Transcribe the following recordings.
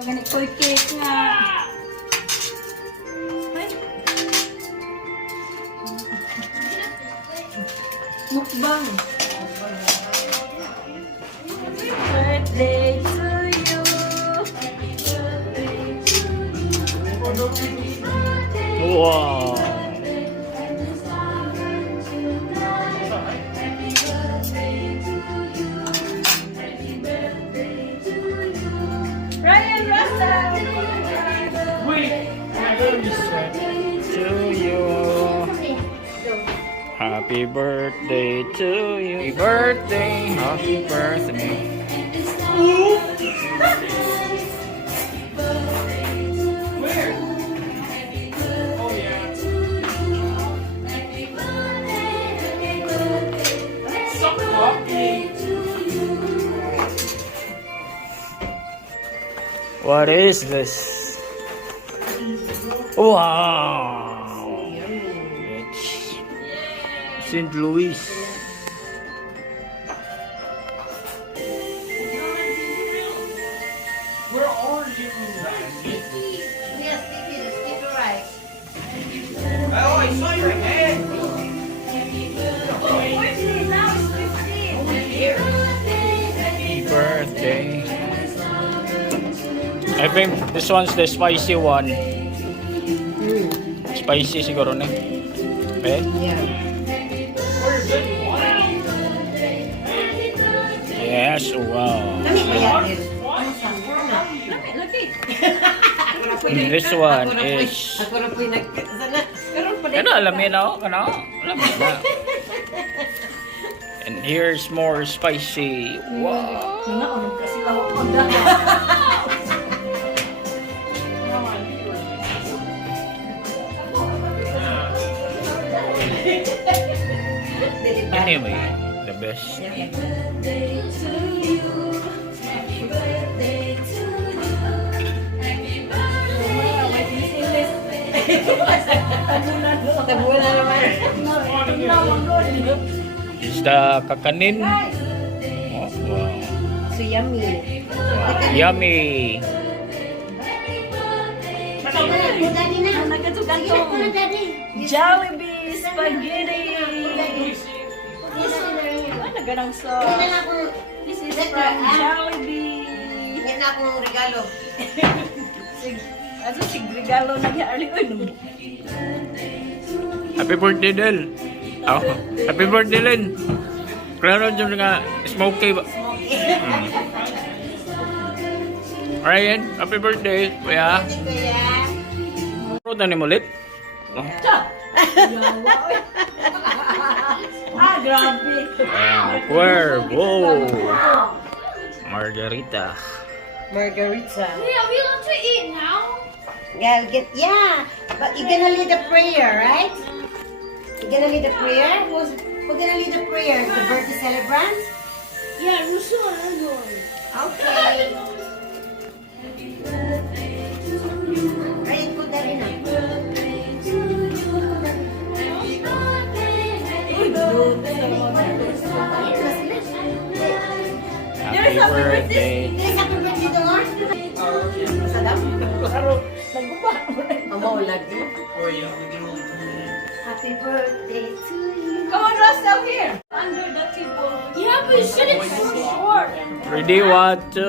Ganit ko cake nga. Mukbang. Birthday to you. Wow. Ryan Russell. To you. Happy birthday to you. Happy birthday. Happy birthday. What is this? Wow! It's St. Louis. Where are you? Yes, stick right. Oh, I saw your head. Happy birthday. I think this one's the spicy one. Spicy siguro na. Okay? Yeah. Yes, wow. Kami kaya din. This one is... Ako na po yung sana. Ano, alamin ako? Ano? Alamin na. And here's more spicy. Wow. Anyway, the best. Tabunan naman. Is the kakanin. Oh, wow. So yummy. Yummy. Jollibee spaghetti. Ano ganang sauce? This is from Jollibee. Yan na akong regalo. Ano si regalo na gyari uno. Happy birthday, Del. Oh, happy birthday, Len. Klaro dyan nga, smoky ba? Ryan, happy birthday, kuya. Kuya. Ano ni mulit? Oh. Grabe. Cuervo. Margarita. Margarita. Yeah, we want to eat now. Yeah, but you're gonna lead the prayer, right? You're gonna lead the prayer? Who's gonna lead the prayer? The birthday celebrant? Yeah, Russell and Lord. Okay. Right, put that in. Happy birthday. Yes, happy birthday to Lord. Sadap? Amo lagi. Happy birthday to you. Come on, Russell, here. Under the table. Yeah, but you shouldn't so short. Ready, one, two.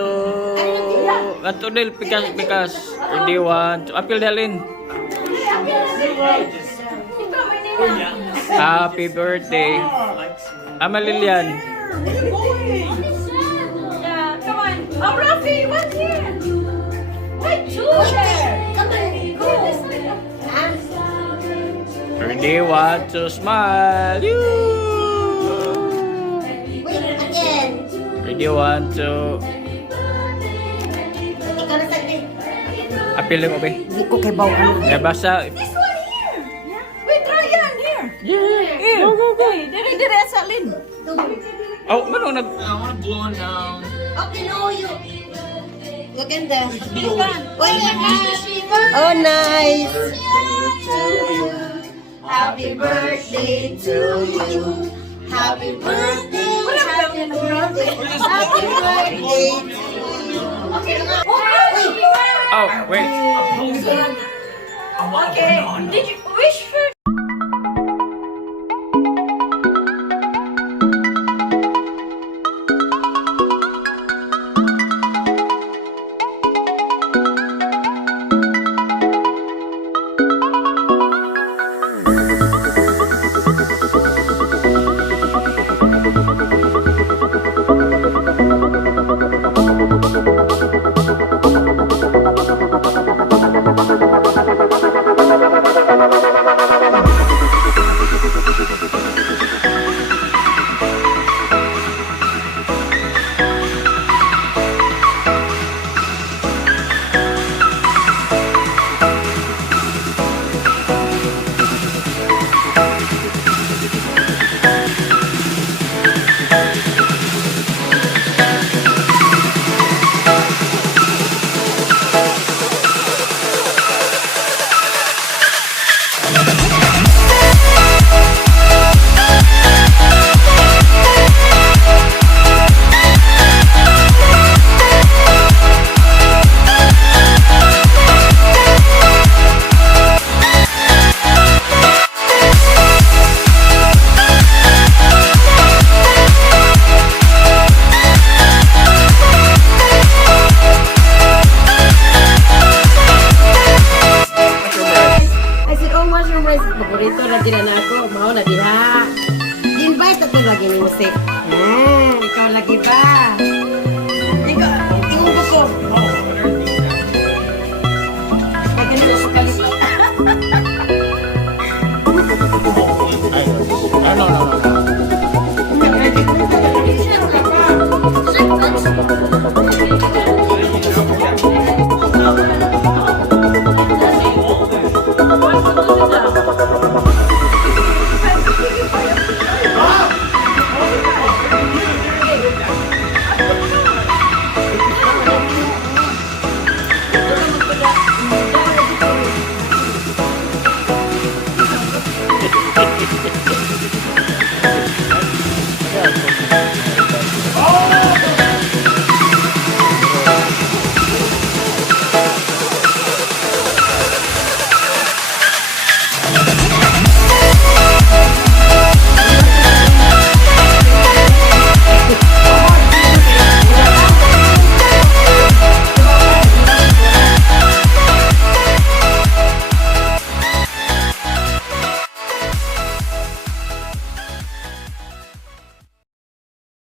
Ato Del, because. Ready, one, two. Apil dalin. Happy birthday. Ama Lilian. Yeah, come on. Oh, Rafi, what's here? Wait, two there. Come on, go. Ready, one, two, smile. You. Wait, again. Ready, one, two. Ikaw na saglit. Apil mo ba? Hindi ko kay bawang. Nabasa. This one here. Yeah. Wait, Ryan, here. Yeah. Here. Go, go, go. Dire sa lin. Oh, ano nag... I want to blow it down. Okay, no, you. Maganda. Ikan. Wait, oh, nice. Happy birthday to you. Happy birthday. Happy birthday. Happy birthday to you. Okay. wait. A potion. I want a Okay. banana. Did you wish for